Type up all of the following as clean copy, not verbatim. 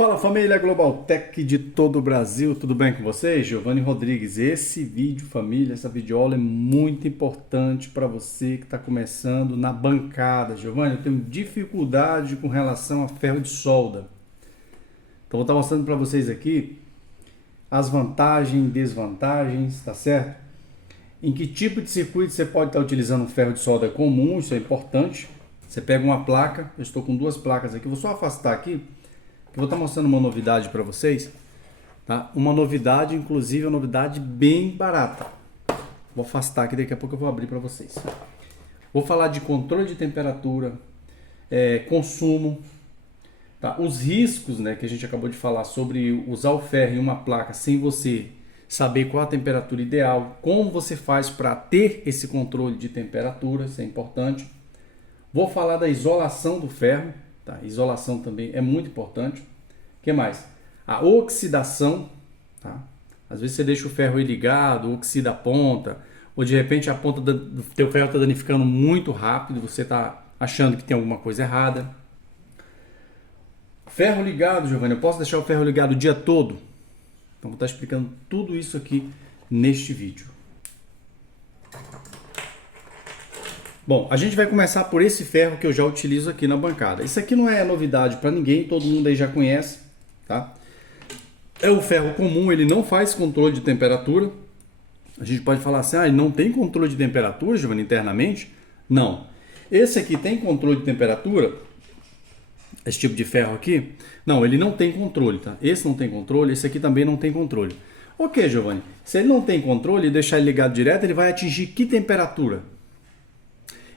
Fala família Global Tech de todo o Brasil, tudo bem com vocês? Giovanni Rodrigues. Esse vídeo, família, essa videoaula é muito importante para você que está começando na bancada. Giovanni, eu tenho dificuldade com relação a ferro de solda. Então vou estar mostrando para vocês aqui as vantagens e desvantagens, tá certo? Em que tipo de circuito você pode estar utilizando um ferro de solda comum, isso é importante. Você pega uma placa, eu estou com duas placas aqui, vou só afastar aqui. Eu vou estar mostrando uma novidade para vocês, tá? Uma novidade, inclusive, uma novidade bem barata. Vou afastar aqui, daqui a pouco eu vou abrir para vocês. Vou falar de controle de temperatura, consumo, tá? Os riscos, né, que a gente acabou de falar sobre usar o ferro em uma placa sem você saber qual a temperatura ideal, como você faz para ter esse controle de temperatura, isso é importante. Vou falar da isolação do ferro. Tá, isolação também é muito importante. O que mais? A oxidação. Tá? Às vezes você deixa o ferro aí ligado, oxida a ponta, ou de repente a ponta do teu ferro está danificando muito rápido, você está achando que tem alguma coisa errada. Ferro ligado, Giovanni, eu posso deixar o ferro ligado o dia todo? Então vou estar explicando tudo isso aqui neste vídeo. Bom, a gente vai começar por esse ferro que eu já utilizo aqui na bancada. Isso aqui não é novidade para ninguém, todo mundo aí já conhece, tá? É o ferro comum, ele não faz controle de temperatura. A gente pode falar assim, ele não tem controle de temperatura, Giovanni, internamente? Não. Esse aqui tem controle de temperatura? Esse tipo de ferro aqui? Não, ele não tem controle, tá? Esse não tem controle, esse aqui também não tem controle. Ok, Giovanni, se ele não tem controle e deixar ele ligado direto, ele vai atingir que temperatura?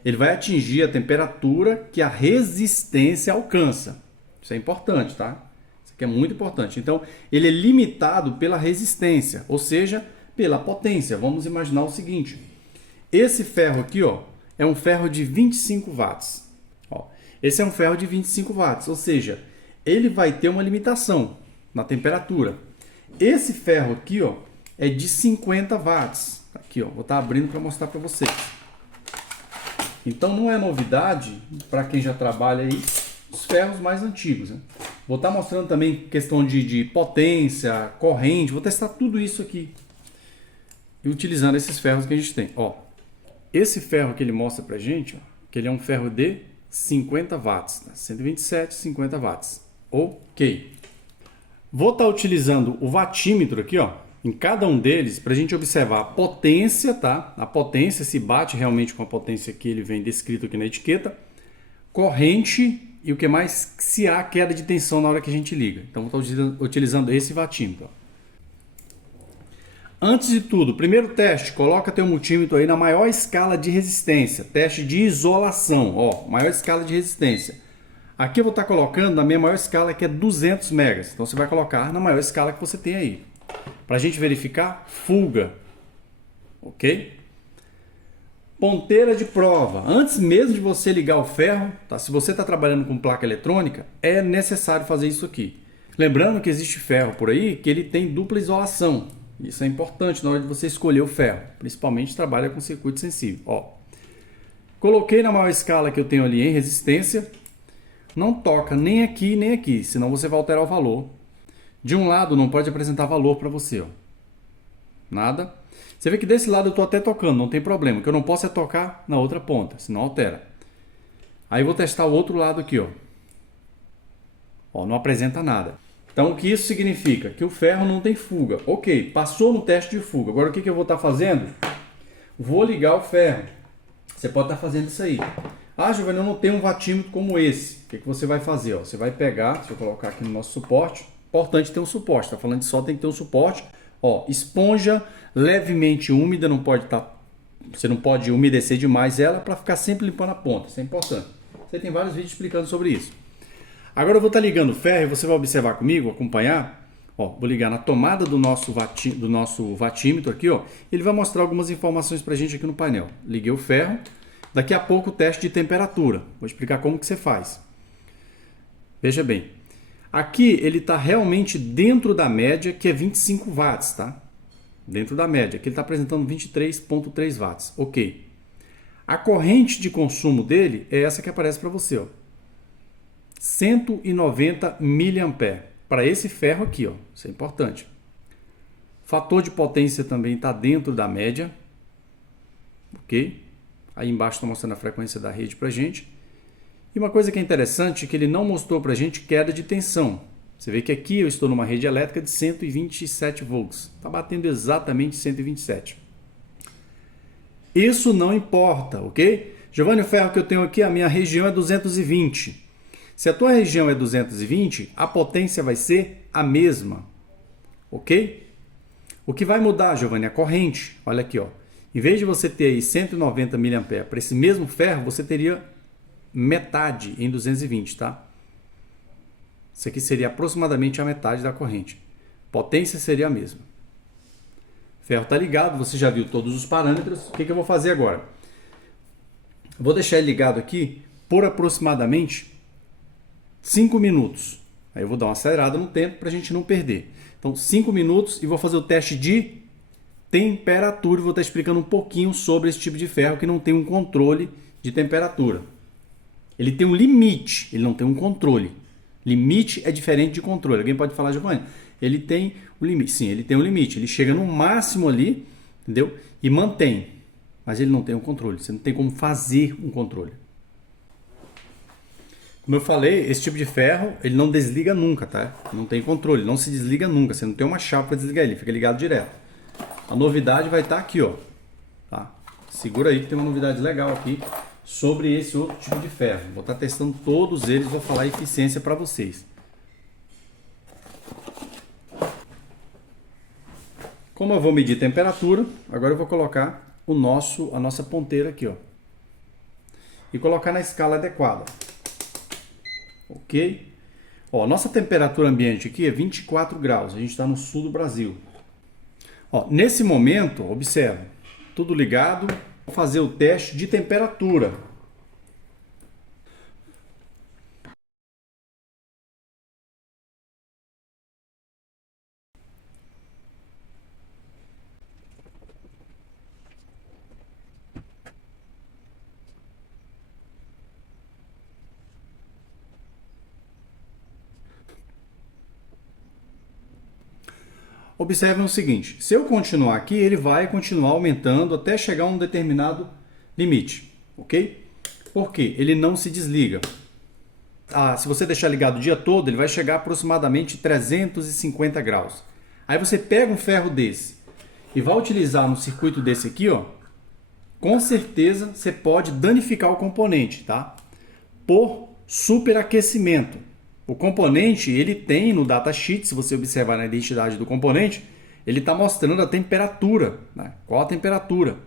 Ele vai atingir a temperatura que a resistência alcança. Isso é importante, tá? Isso aqui é muito importante. Então, ele é limitado pela resistência, ou seja, pela potência. Vamos imaginar o seguinte. Esse ferro aqui, ó, é um ferro de 25 watts. Ó, esse é um ferro de 25 watts, ou seja, ele vai ter uma limitação na temperatura. Esse ferro aqui, ó, é de 50 watts. Aqui, ó, vou estar abrindo para mostrar para vocês. Então não é novidade para quem já trabalha aí os ferros mais antigos, né? Vou estar mostrando também questão de potência, corrente, vou testar tudo isso aqui. E utilizando esses ferros que a gente tem. Ó, esse ferro que ele mostra pra gente, ó, que ele é um ferro de 50 watts, né? 127, 50 watts. Ok. Vou estar utilizando o watímetro aqui, ó, em cada um deles, para a gente observar a potência, tá? A potência, se bate realmente com a potência que ele vem descrito aqui na etiqueta, corrente e o que mais, se há queda de tensão na hora que a gente liga. Então, vou estar utilizando esse watímetro. Antes de tudo, primeiro teste, coloca teu multímetro aí na maior escala de resistência, teste de isolação, ó, maior escala de resistência. Aqui eu vou estar colocando na minha maior escala, que é 200 megas. Então, você vai colocar na maior escala que você tem aí. Para a gente verificar fuga, ok? Ponteira de prova. Antes mesmo de você ligar o ferro, tá? Se você está trabalhando com placa eletrônica, é necessário fazer isso aqui. Lembrando que existe ferro por aí que ele tem dupla isolação. Isso é importante na hora de você escolher o ferro, principalmente se trabalha com circuito sensível. Ó, coloquei na maior escala que eu tenho ali em resistência. Não toca nem aqui, senão você vai alterar o valor. De um lado não pode apresentar valor para você, ó. Nada. Você vê que desse lado eu estou até tocando, não tem problema. O que eu não posso é tocar na outra ponta, senão altera. Aí eu vou testar o outro lado aqui, ó. Ó, não apresenta nada. Então o que isso significa? Que o ferro não tem fuga. Ok, passou no teste de fuga. Agora o que eu vou estar fazendo? Vou ligar o ferro. Você pode estar fazendo isso aí. Ah, Giovanni, eu não tenho um watímetro como esse. O que você vai fazer? Ó? Você vai pegar, deixa eu colocar aqui no nosso suporte. Importante ter um suporte, tá falando de só tem que ter um suporte. Ó, esponja levemente úmida, não pode estar, você não pode umedecer demais ela para ficar sempre limpando a ponta, isso é importante. Você tem vários vídeos explicando sobre isso. Agora eu vou estar ligando o ferro e você vai observar comigo, acompanhar. Ó, vou ligar na tomada do nosso watímetro aqui, ó. Ele vai mostrar algumas informações para a gente aqui no painel. Liguei o ferro. Daqui a pouco o teste de temperatura. Vou explicar como que você faz. Veja bem. Aqui ele está realmente dentro da média, que é 25 watts, tá? Dentro da média. Aqui ele está apresentando 23,3 watts. Ok. A corrente de consumo dele é essa que aparece para você, ó. 190 mA. para esse ferro aqui, ó. Isso é importante. Fator de potência também está dentro da média, ok? Aí embaixo está mostrando a frequência da rede para a gente. E uma coisa que é interessante é que ele não mostrou para a gente queda de tensão. Você vê que aqui eu estou numa rede elétrica de 127 volts. Está batendo exatamente 127. Isso não importa, ok? Giovanni, o ferro que eu tenho aqui, a minha região é 220. Se a tua região é 220, a potência vai ser a mesma, ok? O que vai mudar, Giovanni, é a corrente. Olha aqui, ó. Em vez de você ter aí 190 mA para esse mesmo ferro, você teria metade em 220, tá? Isso aqui seria aproximadamente a metade da corrente. Potência seria a mesma. O ferro está ligado, você já viu todos os parâmetros. O que eu vou fazer agora? Eu vou deixar ele ligado aqui por aproximadamente 5 minutos. Aí eu vou dar uma acelerada no tempo para a gente não perder. Então, 5 minutos e vou fazer o teste de temperatura. Vou estar explicando um pouquinho sobre esse tipo de ferro que não tem um controle de temperatura. Ele tem um limite, ele não tem um controle. Limite é diferente de controle. Alguém pode falar, Giovanni, ele tem um limite. Sim, ele tem um limite. Ele chega no máximo ali, entendeu? E mantém. Mas ele não tem um controle. Você não tem como fazer um controle. Como eu falei, esse tipo de ferro, ele não desliga nunca, tá? Não tem controle, não se desliga nunca. Você não tem uma chave para desligar ele, fica ligado direto. A novidade vai estar aqui, ó. Tá? Segura aí que tem uma novidade legal aqui sobre esse outro tipo de ferro. Vou estar testando todos eles, vou falar a eficiência para vocês. Como eu vou medir temperatura, agora eu vou colocar a nossa ponteira aqui, ó. E colocar na escala adequada. Ok? Ó, nossa temperatura ambiente aqui é 24 graus. A gente está no sul do Brasil. Ó, nesse momento, observa, tudo ligado. Vou fazer o teste de temperatura. Observem o seguinte, se eu continuar aqui, ele vai continuar aumentando até chegar a um determinado limite, ok? Por quê? Ele não se desliga. Se você deixar ligado o dia todo, ele vai chegar a aproximadamente 350 graus. Aí você pega um ferro desse e vai utilizar no circuito desse aqui, ó, com certeza você pode danificar o componente, tá? Por superaquecimento. O componente, ele tem no datasheet, se você observar na identidade do componente, ele está mostrando a temperatura, né? Qual a temperatura.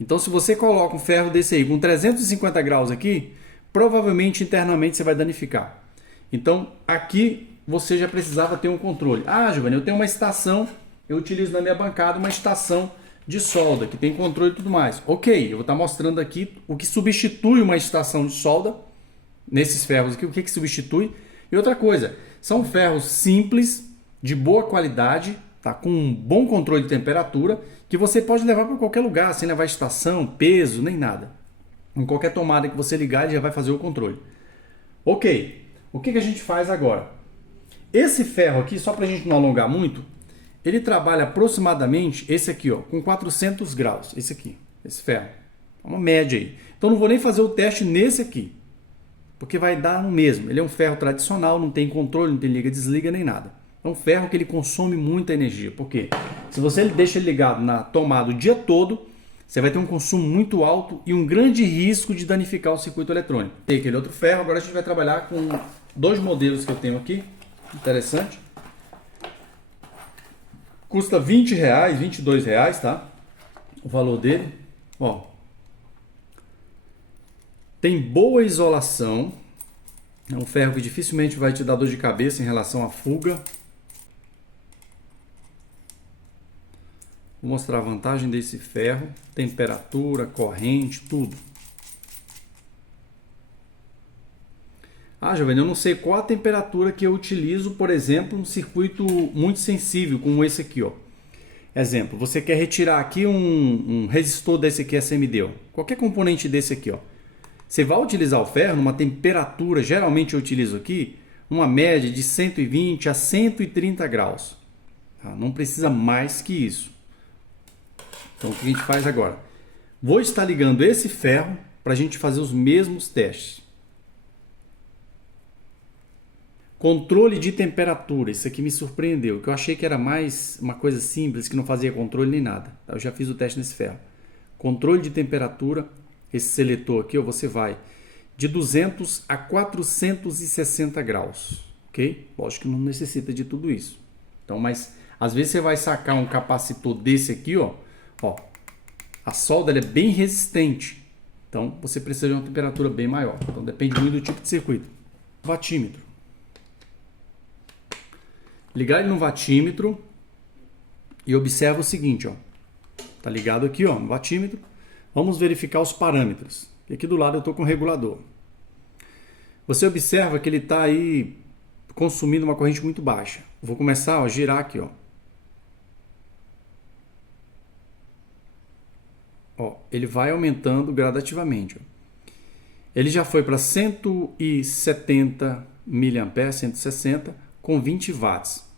Então, se você coloca um ferro desse aí com 350 graus aqui, provavelmente internamente você vai danificar. Então, aqui você já precisava ter um controle. Giovanni, eu tenho uma estação, eu utilizo na minha bancada uma estação de solda, que tem controle e tudo mais. Ok, eu vou estar mostrando aqui o que substitui uma estação de solda, nesses ferros aqui, o que substitui. E outra coisa, são ferros simples, de boa qualidade, tá? Com um bom controle de temperatura, que você pode levar para qualquer lugar, sem levar estação, peso, nem nada. Em qualquer tomada que você ligar, ele já vai fazer o controle. Ok, o que a gente faz agora? Esse ferro aqui, só para a gente não alongar muito, ele trabalha aproximadamente, esse aqui, ó, com 400 graus. Esse aqui, esse ferro. É uma média aí. Então não vou nem fazer o teste nesse aqui, porque vai dar no mesmo. Ele é um ferro tradicional, não tem controle, não tem liga, desliga nem nada. É um ferro que ele consome muita energia. Por quê? Se você deixa ele ligado na tomada o dia todo, você vai ter um consumo muito alto e um grande risco de danificar o circuito eletrônico. Tem aquele outro ferro, agora a gente vai trabalhar com dois modelos que eu tenho aqui. Interessante. Custa R$20, R$22, tá? O valor dele. Ó, tem boa isolação. É um ferro que dificilmente vai te dar dor de cabeça em relação à fuga. Vou mostrar a vantagem desse ferro. Temperatura, corrente, tudo. Giovanni, eu não sei qual a temperatura que eu utilizo, por exemplo, um circuito muito sensível, como esse aqui, ó. Exemplo, você quer retirar aqui um resistor desse aqui SMD, ó. Qualquer componente desse aqui, ó. Você vai utilizar o ferro numa temperatura, geralmente eu utilizo aqui, uma média de 120 a 130 graus. Tá? Não precisa mais que isso. Então o que a gente faz agora? Vou estar ligando esse ferro para a gente fazer os mesmos testes. Controle de temperatura, isso aqui me surpreendeu, que eu achei que era mais uma coisa simples, que não fazia controle nem nada. Eu já fiz o teste nesse ferro. Controle de temperatura, esse seletor aqui, você vai de 200 a 460 graus, ok? Lógico que não necessita de tudo isso. Então, mas às vezes você vai sacar um capacitor desse aqui, ó, a solda ela é bem resistente. Então, você precisa de uma temperatura bem maior. Então, depende muito do tipo de circuito. Watímetro. Ligar ele no watímetro e observa o seguinte, ó. Tá ligado aqui, ó, no watímetro. Vamos verificar os parâmetros. E aqui do lado eu estou com o regulador. Você observa que ele está aí consumindo uma corrente muito baixa. Vou começar a girar aqui, ó. Ó, ele vai aumentando gradativamente. Ó. Ele já foi para 170 mA, 160 com 20 watts.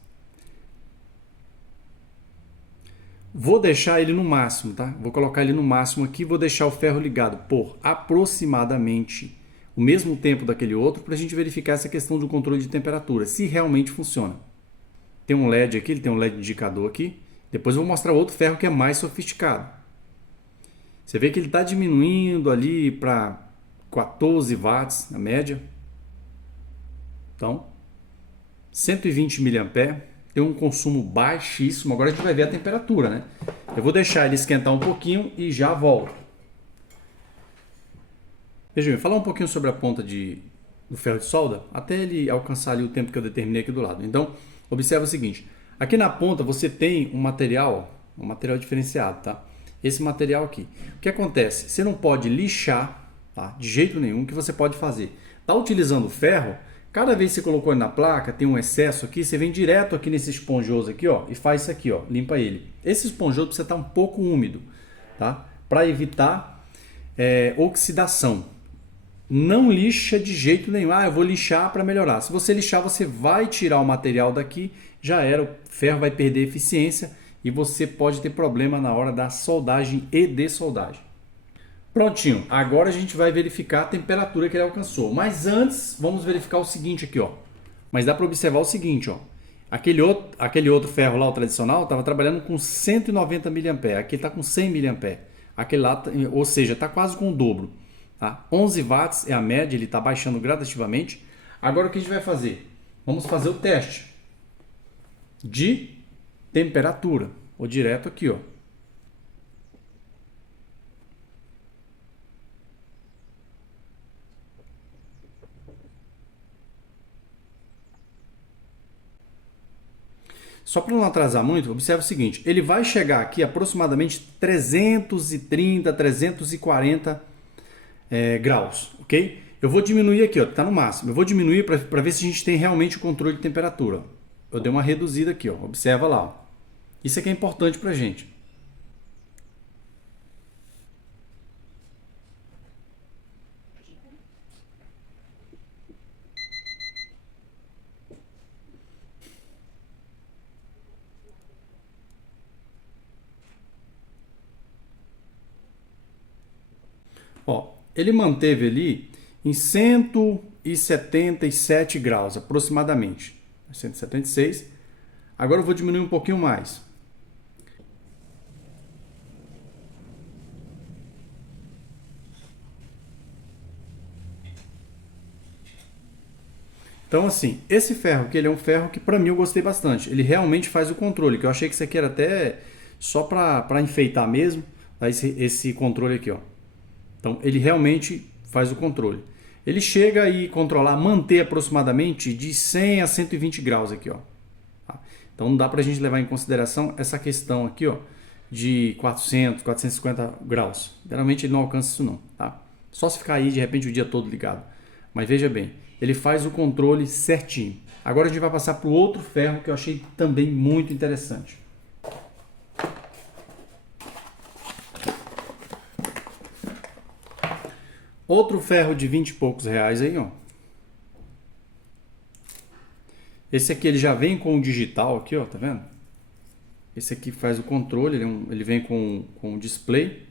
Vou deixar ele no máximo, tá? Vou colocar ele no máximo aqui, vou deixar o ferro ligado por aproximadamente o mesmo tempo daquele outro para a gente verificar essa questão do controle de temperatura, se realmente funciona. Tem um LED aqui, ele tem um LED indicador aqui. Depois eu vou mostrar outro ferro que é mais sofisticado. Você vê que ele está diminuindo ali para 14 watts na média. Então, 120 mA, tem um consumo baixíssimo. Agora a gente vai ver a temperatura, né? Eu vou deixar ele esquentar um pouquinho e já volto. Veja bem, falar um pouquinho sobre a ponta do ferro de solda, até ele alcançar ali o tempo que eu determinei aqui do lado. Então, observa o seguinte. Aqui na ponta você tem um material diferenciado, tá? Esse material aqui. O que acontece? Você não pode lixar, tá? De jeito nenhum. O que você pode fazer? Tá utilizando o ferro, cada vez que você colocou ele na placa, tem um excesso aqui, você vem direto aqui nesse esponjoso aqui, ó, e faz isso aqui, ó, limpa ele. Esse esponjoso precisa estar um pouco úmido, tá? Para evitar oxidação. Não lixa de jeito nenhum. Ah, eu vou lixar para melhorar. Se você lixar, você vai tirar o material daqui, já era, o ferro vai perder eficiência e você pode ter problema na hora da soldagem e dessoldagem. Prontinho, agora a gente vai verificar a temperatura que ele alcançou. Mas antes, vamos verificar o seguinte aqui, ó. Mas dá para observar o seguinte, ó. Aquele outro ferro lá, o tradicional, estava trabalhando com 190 mA. Aqui está com 100 mA. Aquele lá, ou seja, está quase com o dobro. Tá? 11 watts é a média, ele está baixando gradativamente. Agora o que a gente vai fazer? Vamos fazer o teste de temperatura. Vou direto aqui, ó. Só para não atrasar muito, observe o seguinte, ele vai chegar aqui aproximadamente 330, 340 graus, ok? Eu vou diminuir aqui, ó, tá no máximo. Eu vou diminuir para ver se a gente tem realmente o controle de temperatura. Eu dei uma reduzida aqui, ó, observa lá. Ó. Isso aqui é importante para a gente. Ó, ele manteve ali em 177 graus aproximadamente. 176. Agora eu vou diminuir um pouquinho mais. Então assim, esse ferro aqui, ele é um ferro que para mim eu gostei bastante. Ele realmente faz o controle, que eu achei que isso aqui era até só para enfeitar mesmo, tá? Esse controle aqui, ó. Então ele realmente faz o controle. Ele chega a controlar, manter aproximadamente de 100 a 120 graus aqui, ó. Tá? Então não dá para a gente levar em consideração essa questão aqui, ó, de 400, 450 graus. Geralmente ele não alcança isso não, tá? Só se ficar aí de repente o dia todo ligado. Mas veja bem, ele faz o controle certinho. Agora a gente vai passar para o outro ferro que eu achei também muito interessante. Outro ferro de 20 e poucos reais aí, ó. Esse aqui ele já vem com o digital aqui, ó, tá vendo? Esse aqui faz o controle, ele vem com o display.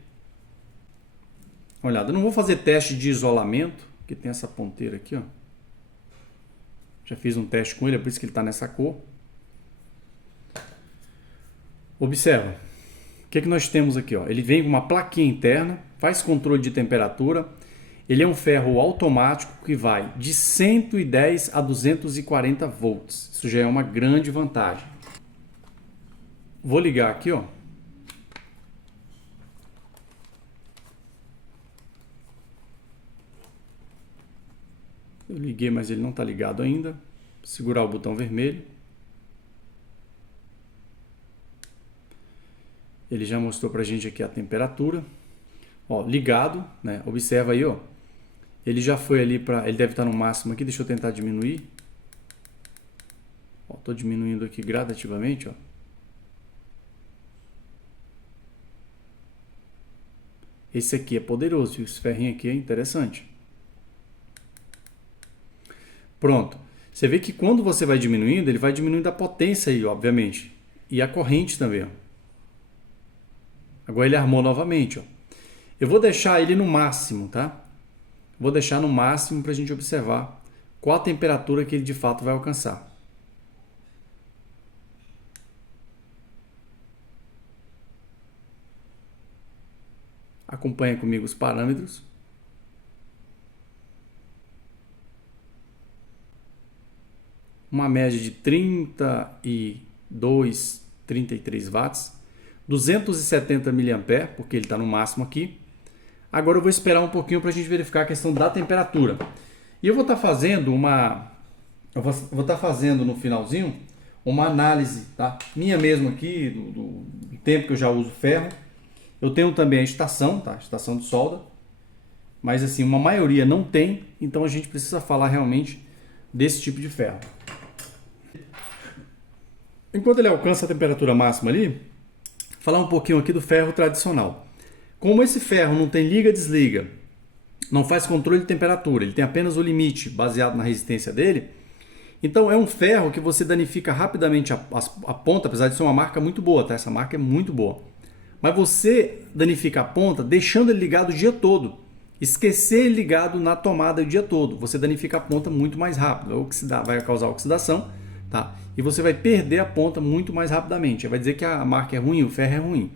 Olha, eu não vou fazer teste de isolamento, que tem essa ponteira aqui, ó. Já fiz um teste com ele, é por isso que ele está nessa cor. Observa, o que nós temos aqui, ó? Ele vem com uma plaquinha interna, faz controle de temperatura. Ele é um ferro automático que vai de 110 a 240 volts. Isso já é uma grande vantagem. Vou ligar aqui, ó. Eu liguei, mas ele não está ligado ainda. Segurar o botão vermelho. Ele já mostrou para a gente aqui a temperatura. Ó, ligado, né? Observa aí, ó. Ele já foi ali para... Ele deve estar no máximo aqui. Deixa eu tentar diminuir. Estou diminuindo aqui gradativamente, ó. Esse aqui é poderoso. Esse ferrinho aqui é interessante. Pronto. Você vê que quando você vai diminuindo, ele vai diminuindo a potência aí, obviamente. E a corrente também, ó. Agora ele armou novamente, ó. Eu vou deixar ele no máximo, tá? Vou deixar no máximo para a gente observar qual a temperatura que ele de fato vai alcançar. Acompanha comigo os parâmetros. Uma média de 32, 33 watts. 270 mAh, porque ele está no máximo aqui. Agora eu vou esperar um pouquinho para a gente verificar a questão da temperatura. E eu vou estar fazendo no finalzinho uma análise, tá? Minha mesmo aqui, do tempo que eu já uso ferro. Eu tenho também a estação, tá? Estação de solda. Mas assim, uma maioria não tem, então a gente precisa falar realmente desse tipo de ferro. Enquanto ele alcança a temperatura máxima ali, falar um pouquinho aqui do ferro tradicional. Como esse ferro não tem liga-desliga, não faz controle de temperatura, ele tem apenas o limite baseado na resistência dele, então é um ferro que você danifica rapidamente a ponta, apesar de ser uma marca muito boa, tá? Essa marca é muito boa. Mas você danifica a ponta deixando ele ligado o dia todo. Esquecer ele ligado na tomada o dia todo. Você danifica a ponta muito mais rápido. Vai causar oxidação, tá? E você vai perder a ponta muito mais rapidamente. Vai dizer que a marca é ruim, o ferro é ruim.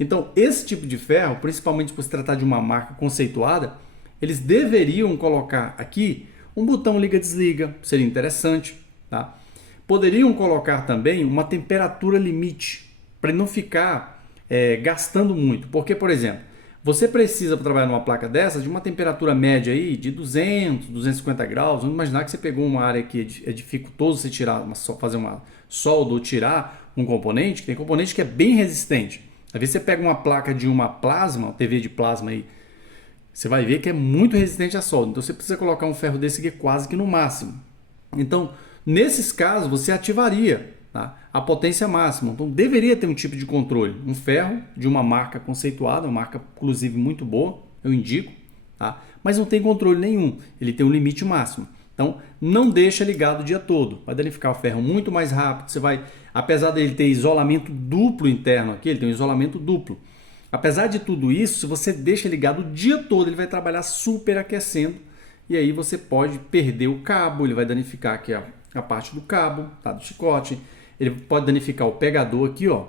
Então, esse tipo de ferro, principalmente por se tratar de uma marca conceituada, eles deveriam colocar aqui um botão liga-desliga, seria interessante, tá? Poderiam colocar também uma temperatura limite, para não ficar gastando muito. Porque, por exemplo, você precisa, para trabalhar numa placa dessa, de uma temperatura média aí de 200, 250 graus. Vamos imaginar que você pegou uma área que é dificultoso você fazer uma solda ou tirar um componente, que tem componente que é bem resistente. Às vezes você pega uma placa de uma plasma, uma TV de plasma aí, você vai ver que é muito resistente à solda. Então você precisa colocar um ferro desse aqui quase que no máximo. Então, nesses casos, você ativaria, tá, a potência máxima. Então deveria ter um tipo de controle. Um ferro de uma marca conceituada, uma marca inclusive muito boa, eu indico, tá? Mas não tem controle nenhum. Ele tem um limite máximo. Então não deixa ligado o dia todo. Vai danificar o ferro muito mais rápido. Você vai, apesar dele ter isolamento duplo interno aqui, ele tem um isolamento duplo. Apesar de tudo isso, se você deixa ligado o dia todo, ele vai trabalhar superaquecendo. E aí você pode perder o cabo, ele vai danificar aqui a parte do cabo, tá, do chicote. Ele pode danificar o pegador aqui, ó.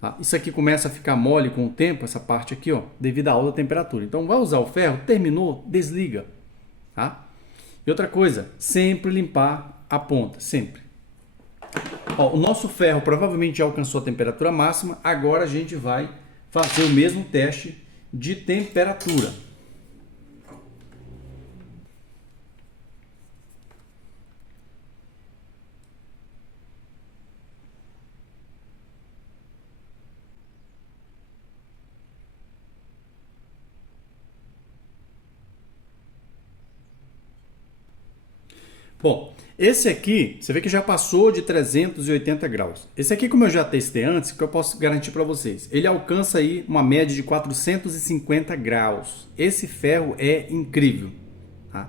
Tá? Isso aqui começa a ficar mole com o tempo, essa parte aqui, ó, devido à alta temperatura. Então vai usar o ferro, terminou, desliga. Tá? E outra coisa, sempre limpar a ponta, sempre. Ó, o nosso ferro provavelmente já alcançou a temperatura máxima, agora a gente vai fazer o mesmo teste de temperatura. Bom, esse aqui, você vê que já passou de 380 graus. Esse aqui, como eu já testei antes, que eu posso garantir para vocês, ele alcança aí uma média de 450 graus. Esse ferro é incrível. Tá?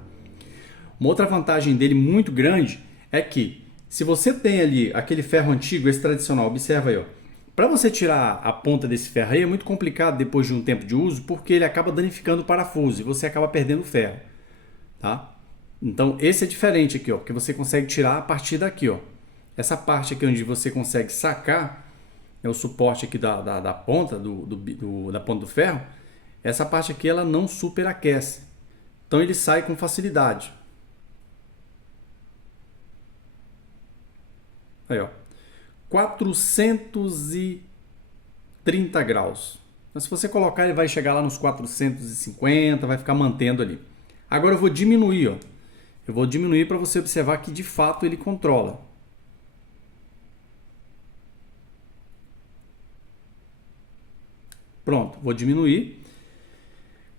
Uma outra vantagem dele muito grande é que Se você tem ali aquele ferro antigo, esse tradicional, observa aí, ó. Para você tirar a ponta desse ferro aí é muito complicado depois de um tempo de uso, porque ele acaba danificando o parafuso e você acaba perdendo o ferro, tá? Então esse é diferente aqui, ó, porque você consegue tirar a partir daqui, ó. Essa parte aqui onde você consegue sacar, é o suporte aqui da ponta da ponta do ferro. Essa parte aqui ela não superaquece, então ele sai com facilidade. Aí, ó, 430 graus. Então, se você colocar, ele vai chegar lá nos 450, vai ficar mantendo ali. Agora eu vou diminuir, ó. Eu vou diminuir para você observar que de fato ele controla. Pronto, vou diminuir.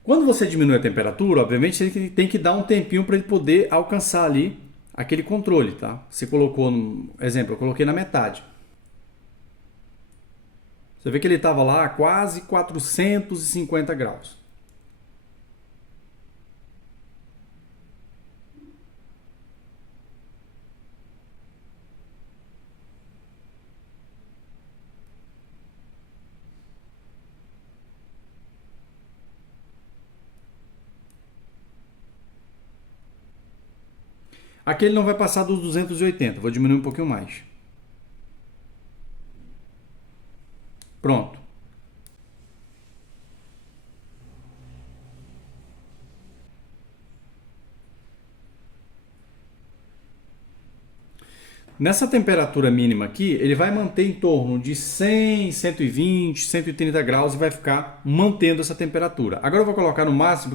Quando você diminui a temperatura, obviamente ele tem que dar um tempinho para ele poder alcançar ali aquele controle, tá? Você colocou, no exemplo, eu coloquei na metade. Você vê que ele estava lá a quase 450 graus. Aqui ele não vai passar dos 280, vou diminuir um pouquinho mais. Pronto. Nessa temperatura mínima aqui, ele vai manter em torno de 100, 120, 130 graus e vai ficar mantendo essa temperatura. Agora eu vou colocar no máximo,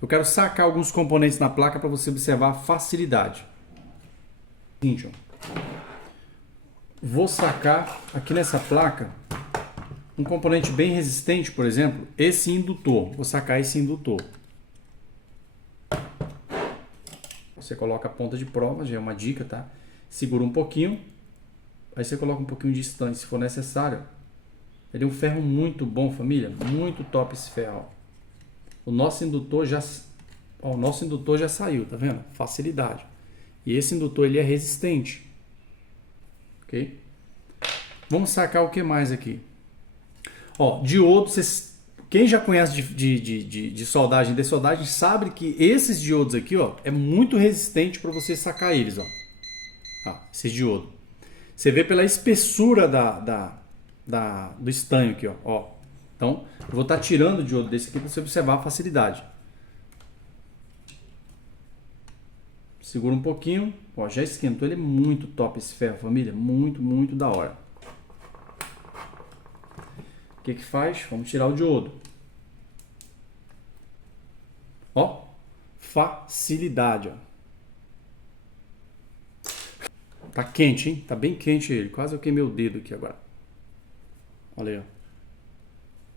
eu quero sacar alguns componentes na placa para você observar a facilidade. Seguinte, ó. Vou sacar aqui nessa placa um componente bem resistente, por exemplo, esse indutor. Vou sacar esse indutor. Você coloca a ponta de prova, já é uma dica, tá? Segura um pouquinho, aí você coloca um pouquinho distante se for necessário. Ele é um ferro muito bom, família, muito top esse ferro. O nosso indutor já saiu, tá vendo? Facilidade. E esse indutor ele é resistente. Ok? Vamos sacar o que mais aqui? Ó, diodo, quem já conhece de soldagem, sabe que esses diodos aqui, ó, é muito resistente para você sacar eles, ó. Tá, esses diodos. Você vê pela espessura do estanho aqui, ó. Então, eu vou estar tirando o diodo desse aqui para você observar a facilidade. Segura um pouquinho, ó, já esquentou, ele é muito top esse ferro, família, muito, muito da hora. O que que faz? Vamos tirar o diodo. Ó, facilidade, ó. Tá quente, hein? Tá bem quente ele, quase eu queimei o dedo aqui agora. Olha aí, ó.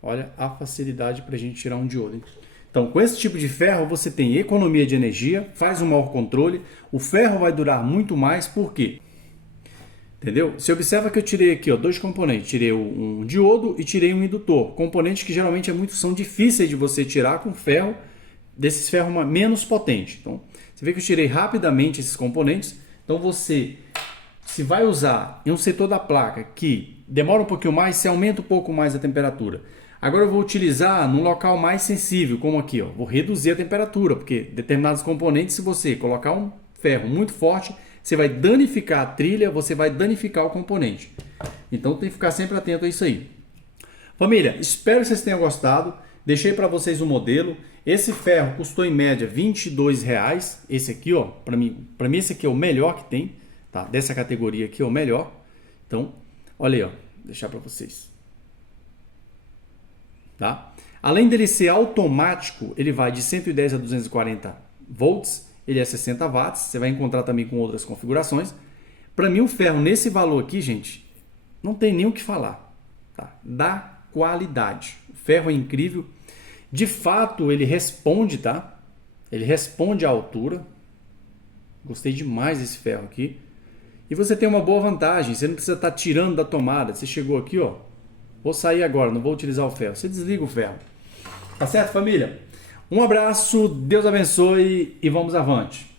Olha a facilidade pra gente tirar um diodo, hein? Então, com esse tipo de ferro, você tem economia de energia, faz um maior controle, o ferro vai durar muito mais, por quê? Entendeu? Você observa que eu tirei aqui, ó, dois componentes, tirei um diodo e tirei um indutor, componentes que geralmente são difíceis de você tirar com ferro, desses ferros menos potentes. Então, você vê que eu tirei rapidamente esses componentes, então você, se vai usar em um setor da placa que demora um pouquinho mais, você aumenta um pouco mais a temperatura. Agora eu vou utilizar num local mais sensível, como aqui, ó. Vou reduzir a temperatura, porque determinados componentes, se você colocar um ferro muito forte, você vai danificar a trilha, você vai danificar o componente. Então tem que ficar sempre atento a isso aí. Família, espero que vocês tenham gostado. Deixei para vocês o modelo. Esse ferro custou em média R$22. Esse aqui, ó, para mim esse aqui é o melhor que tem, tá? Dessa categoria aqui é o melhor. Então, olha aí, ó, vou deixar para vocês. Tá? Além dele ser automático, ele vai de 110 a 240 volts, ele é 60 watts, você vai encontrar também com outras configurações. Para mim, o ferro nesse valor aqui, gente, não tem nem o que falar, tá? Da qualidade. O ferro é incrível. De fato, ele responde, tá? Ele responde à altura. Gostei demais desse ferro aqui. E você tem uma boa vantagem, você não precisa estar tirando da tomada. Você chegou aqui, ó, vou sair agora, não vou utilizar o ferro. Você desliga o ferro. Tá certo, família? Um abraço, Deus abençoe e vamos avante.